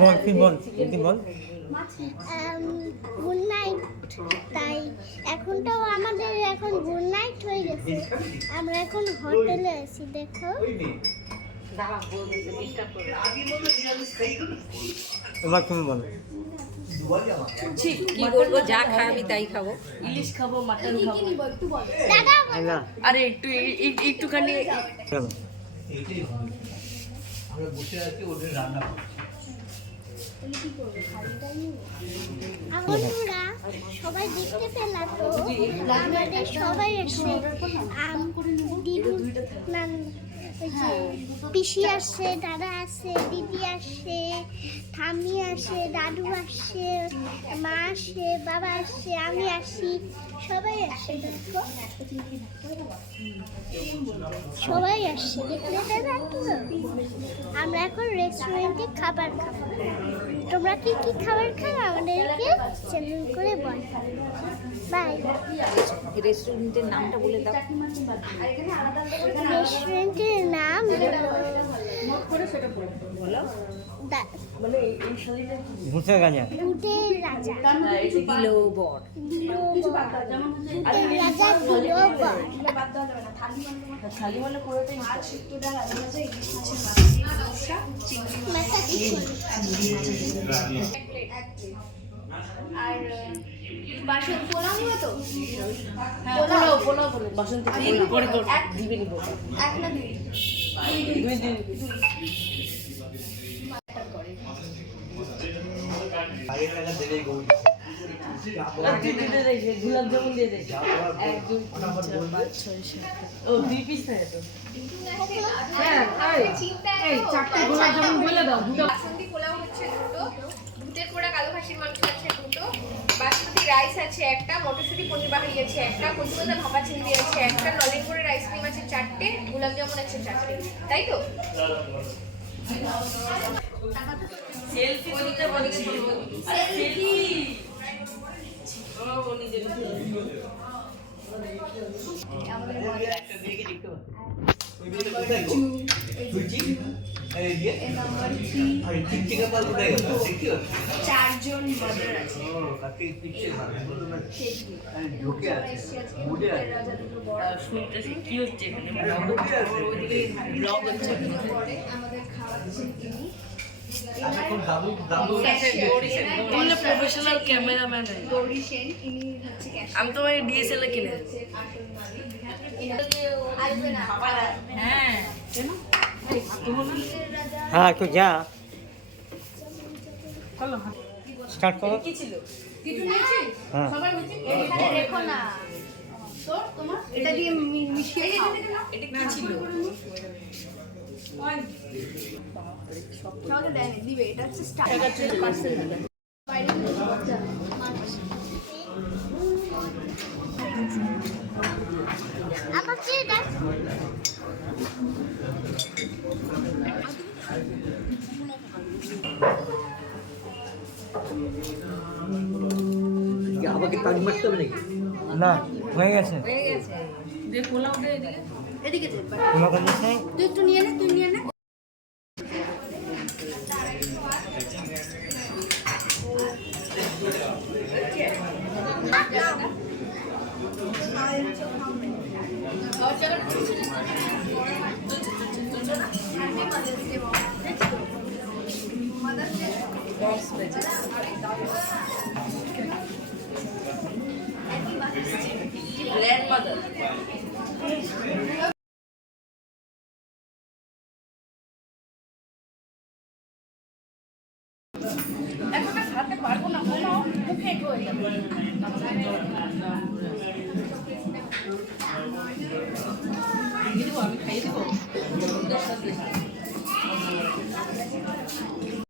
বল তুই বল তুই বল। Good night. তাই এখনটাও আমাদের এখন গুড নাইট হয়ে গেছে। আমরা এখন হোটেলে আছি, দেখো। এবার তুমি বলো। কি বলবো, যা খাবি তাই খাবো। ইলিশ খাবো, মাটন খাবো। আরে একটুখানি চলো। বন্ধুরা সবাই দেখতে পেলা তো, আমাদের সবাই এসে পিসি আসছে, দাদা আসছে, দিদি আসছে, ঠাম্মি আসে, দাদু আসছে, মা আসে, বাবা আসছে, আমি আসি, সবাই আসছে। দেখো সবাই আসছে, দেখতে পেলা তো। আমরা এখন রেস্টুরেন্টে খাবার খাবো। তোমরা কি কি খাবার খাবে আমাদেরকে চ্যানেল করে বল। বাই। রেস্টুরেন্টের নামটা বলে দাও। রেস্টুরেন্টের নাম ভুসে গাজা। দুধের রাজা। বিলোবর। দুধের রাজা বিলোবর। আর বাসন পোলাও নিবে তো? পোলাও বাসন্তী পরে দিবে নিব। এক না দুই? দুই গোলাপ জামুন দিয়ে দেয়। 1 2 3 4 5 6 7 ও 2 পিস না তো। হ্যাঁ এই চারটে গোলাপ জামুন বলে দাও। দুটো বাসন্তী পোলাও হচ্ছে দুটো, ভুতের পোড়া কালো খাসির মাংস আছে দুটো, বাসমতি রাইস আছে একটা, মটরশুঁটি পনির বাহারি আছে একটা, কচুলতা ভাপা চিংড়ি আছে একটা, নলেন গুড়ের আইসক্রিম আছে 4টে, গোলাপ জামুন আছে 4টে, তাই তো? সেলফি তুলতে বলেছি। সেলফি ও নিজে চারজন মডেল আছে। শুনতেছি কি হচ্ছে এখানে ব্লগ হচ্ছে। আমাদের খাওয়াচ্ছেন তিনি। Professional cameraman. গৌরী সেন, ইনি হচ্ছে ক্যাশিয়ার। আমি তো ডিএসএলআর কিনে আসল মালিক। আসবে না। হ্যাঁ হ্যাঁ তো যা স্টার্ট করো। কি ছিল? কিছু নিয়েছিস? হ্যাঁ এখানে রেখো না। তোর তোমার এটা দিয়ে মিশিয়ে খাও। এটা কি ছিল? আমাকে দেয়নি, দিবে। এটা হচ্ছে স্টার। বাইরে আমাকে দেখ। আমাকে তালি মারতে হবে নাকি? না হয়ে গেছে। দে পোলাও দে এদিকে। এদিকে দে। তোমাকে দিচ্ছে তুই একটু নিয়ে নে, তুই নিয়ে নে। গ্র্যান্ডমাদার। এখন খাতে পারবো না, কোনো মুখে হয়ে যাবে। আমি খাইয়ে দিব।